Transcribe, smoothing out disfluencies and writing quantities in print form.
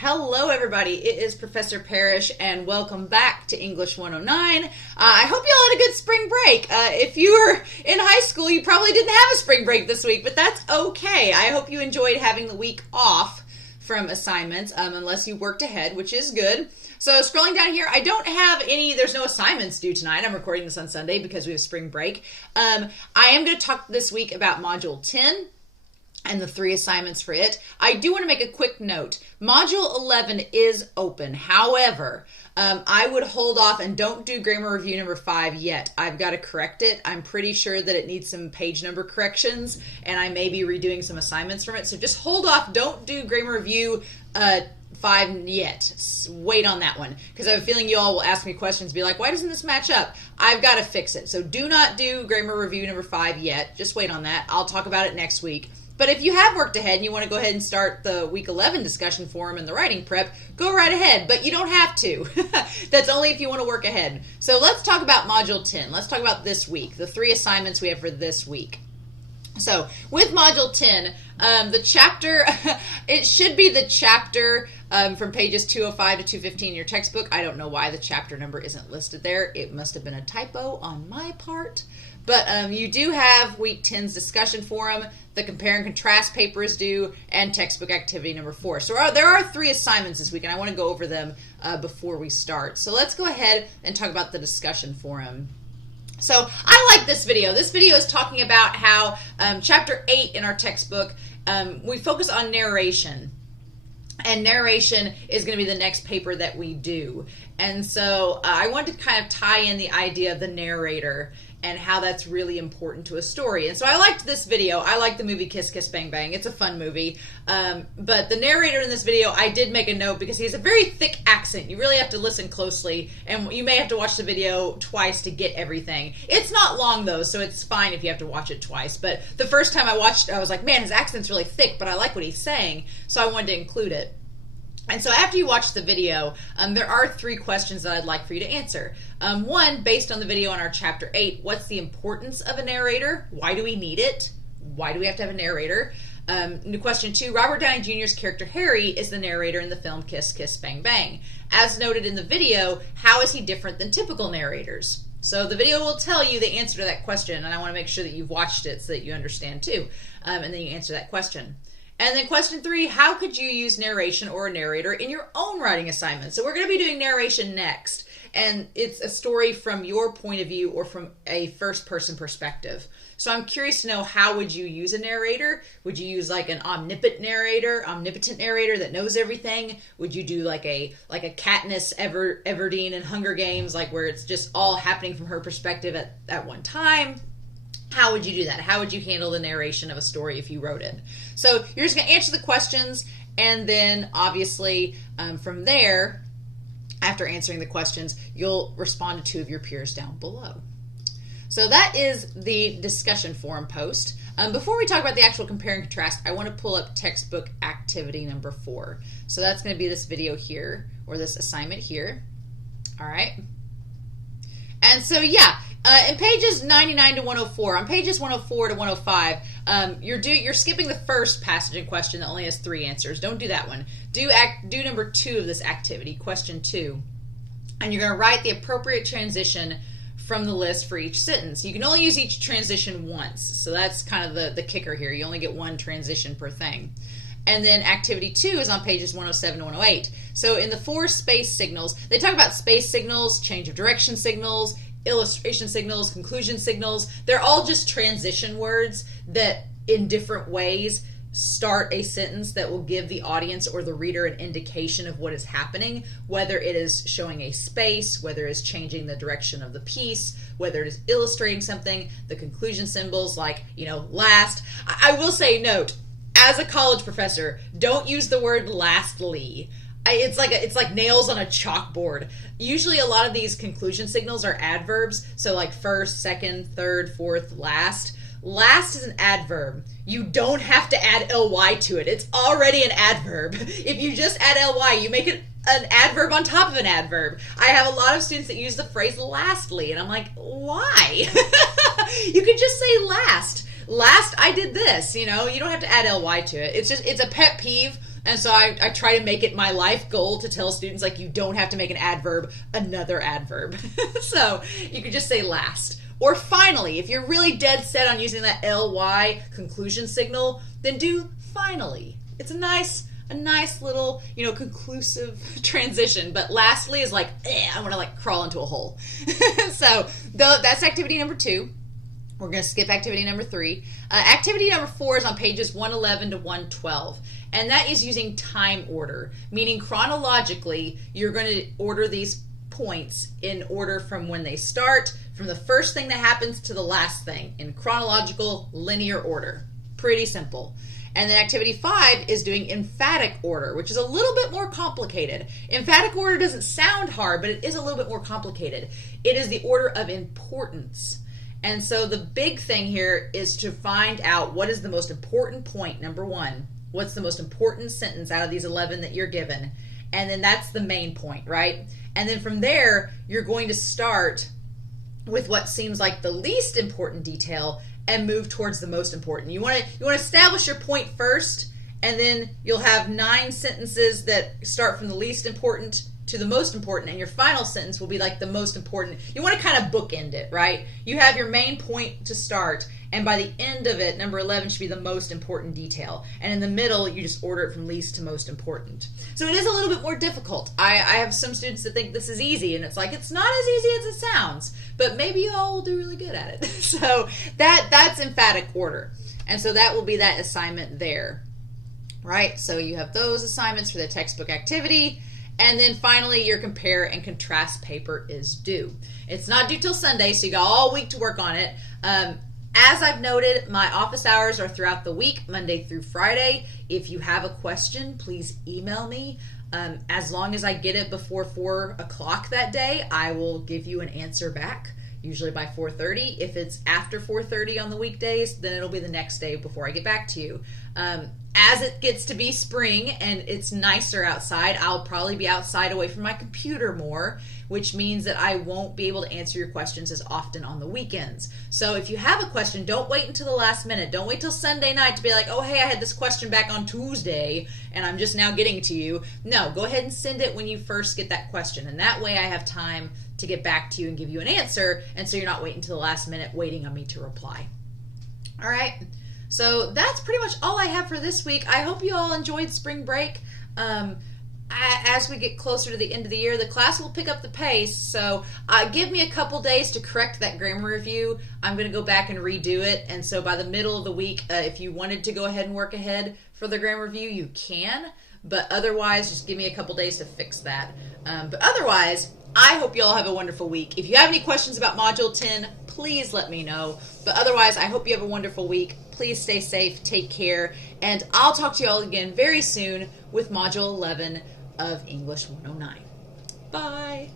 Hello, everybody. It is Professor Parish, and welcome back to English 109. I hope you all had a good spring break. If you were in high school, you probably didn't have a spring break this week, but that's okay. I hope you enjoyed having the week off from assignments, unless you worked ahead, which is good. So scrolling down here, I don't have any, there's no assignments due tonight. I'm recording this on Sunday because we have spring break. I am going to talk this week about Module 10. And the 3 assignments for it. I do want to make a quick note. Module 11 is open. However, I would hold off and don't do grammar review number 5 yet. I've got to correct it. I'm pretty sure that it needs some page number corrections, and I may be redoing some assignments from it. So just hold off. Don't do grammar review 5 yet. Wait on that one, because I have a feeling you all will ask me questions, be like, why doesn't this match up? I've got to fix it. So do not do grammar review number 5 yet. Just wait on that. I'll talk about it next week. But if you have worked ahead and you want to go ahead and start the week 11 discussion forum and the writing prep, go right ahead. But you don't have to. That's only if you want to work ahead. So let's talk about Module 10. Let's talk about this week, the 3 assignments we have for this week. So with Module 10, the chapter, it should be the chapter from pages 205 to 215 in your textbook. I don't know why the chapter number isn't listed there. It must have been a typo on my part. But you do have Week 10's discussion forum, the compare and contrast paper is due, and textbook activity number 4. So there are 3 assignments this week, and I want to go over them before we start. So let's go ahead and talk about the discussion forum. So I like this video. This video is talking about how Chapter 8 in our textbook, we focus on narration. And narration is going to be the next paper that we do. And so I want to kind of tie in the idea of the narrator and how that's really important to a story. And so I liked this video. I like the movie Kiss Kiss Bang Bang. It's a fun movie. But the narrator in this video, I did make a note because he has a very thick accent. You really have to listen closely, and you may have to watch the video twice to get everything. It's not long, though, so it's fine if you have to watch it twice. But the first time I watched it, I was like, man, his accent's really thick, but I like what he's saying, so I wanted to include it. And so after you watch the video, there are 3 questions that I'd like for you to answer. 1, based on the video on our Chapter 8, what's the importance of a narrator? Why do we need it? Why do we have to have a narrator? Question 2, Robert Downey Jr.'s character Harry is the narrator in the film Kiss Kiss Bang Bang. As noted in the video, how is he different than typical narrators? So the video will tell you the answer to that question, and I want to make sure that you've watched it so that you understand too. And then you answer that question. And then question 3, how could you use narration or a narrator in your own writing assignment? So we're going to be doing narration next. And it's a story from your point of view or from a first-person perspective. So I'm curious to know, how would you use a narrator? Would you use like an omnipotent narrator that knows everything? Would you do like a Katniss Everdeen in Hunger Games, like where it's just all happening from her perspective at one time? How would you do that? How would you handle the narration of a story if you wrote it? So you're just going to answer the questions, and then obviously from there, after answering the questions, you'll respond to 2 of your peers down below. So that is the discussion forum post. Before we talk about the actual compare and contrast, I want to pull up textbook activity number 4. So that's going to be this video here, or this assignment here. All right. And so, yeah, in pages 99 to 104, on pages 104 to 105, you're skipping the first passage in question that only has 3 answers. Don't do that one. Do number 2 of this activity, question 2. And you're going to write the appropriate transition from the list for each sentence. You can only use each transition once, so that's kind of the kicker here. You only get 1 transition per thing. And then activity 2 is on pages 107 to 108. So in the 4 space signals, they talk about space signals, change of direction signals, illustration signals, conclusion signals. They're all just transition words that in different ways start a sentence that will give the audience or the reader an indication of what is happening, whether it is showing a space, whether it is changing the direction of the piece, whether it is illustrating something. The conclusion symbols like, last. I will say, note, as a college professor, don't use the word lastly. It's like nails on a chalkboard. Usually a lot of these conclusion signals are adverbs, so like first, second, third, fourth, last. Last is an adverb. You don't have to add ly to it. It's already an adverb. If you just add ly, you make it an adverb on top of an adverb. I have a lot of students that use the phrase lastly, and I'm like, why? You could just say last. Last I did this, you don't have to add ly to it. It's a pet peeve And so I try to make it my life goal to tell students, like, you don't have to make an adverb another adverb. So you could just say last. Or finally, if you're really dead set on using that ly conclusion signal, then do finally. It's a nice little, conclusive transition. But lastly is like, I want to like crawl into a hole. So that's activity number 2. We're going to skip activity number 3. Activity number 4 is on pages 111 to 112. And that is using time order, meaning chronologically, you're going to order these points in order from when they start, from the first thing that happens to the last thing, in chronological linear order. Pretty simple. And then activity 5 is doing emphatic order, which is a little bit more complicated. Emphatic order doesn't sound hard, but it is a little bit more complicated. It is the order of importance. And so the big thing here is to find out what is the most important point, number 1. What's the most important sentence out of these 11 that you're given? And then that's the main point, right? And then from there, you're going to start with what seems like the least important detail and move towards the most important. You want to establish your point first, and then you'll have 9 sentences that start from the least important to the most important, and your final sentence will be like the most important. You want to kind of bookend it, right? You have your main point to start, and by the end of it, number 11 should be the most important detail. And in the middle, you just order it from least to most important. So it is a little bit more difficult. I have some students that think this is easy, and it's like, it's not as easy as it sounds, but maybe you all will do really good at it. So that's emphatic order. And so that will be that assignment there, right? So you have those assignments for the textbook activity. And then finally, your compare and contrast paper is due. It's not due till Sunday, so you got all week to work on it. As I've noted, my office hours are throughout the week, Monday through Friday. If you have a question, please email me. As long as I get it before 4 o'clock that day, I will give you an answer back, usually by 4:30. If it's after 4:30 on the weekdays, then it'll be the next day before I get back to you. As it gets to be spring and it's nicer outside, I'll probably be outside away from my computer more, which means that I won't be able to answer your questions as often on the weekends. So if you have a question, don't wait until the last minute. Don't wait till Sunday night to be like, oh, hey, I had this question back on Tuesday and I'm just now getting to you. No, go ahead and send it when you first get that question. And that way I have time to get back to you and give you an answer. And so you're not waiting until the last minute waiting on me to reply. All right. So that's pretty much all I have for this week. I hope you all enjoyed spring break. As we get closer to the end of the year, the class will pick up the pace. So give me a couple days to correct that grammar review. I'm going to go back and redo it. And so by the middle of the week, if you wanted to go ahead and work ahead for the grammar review, you can. But otherwise, just give me a couple days to fix that. But otherwise, I hope you all have a wonderful week. If you have any questions about Module 10, please let me know. But otherwise, I hope you have a wonderful week. Please stay safe, take care, and I'll talk to you all again very soon with Module 11 of English 109. Bye!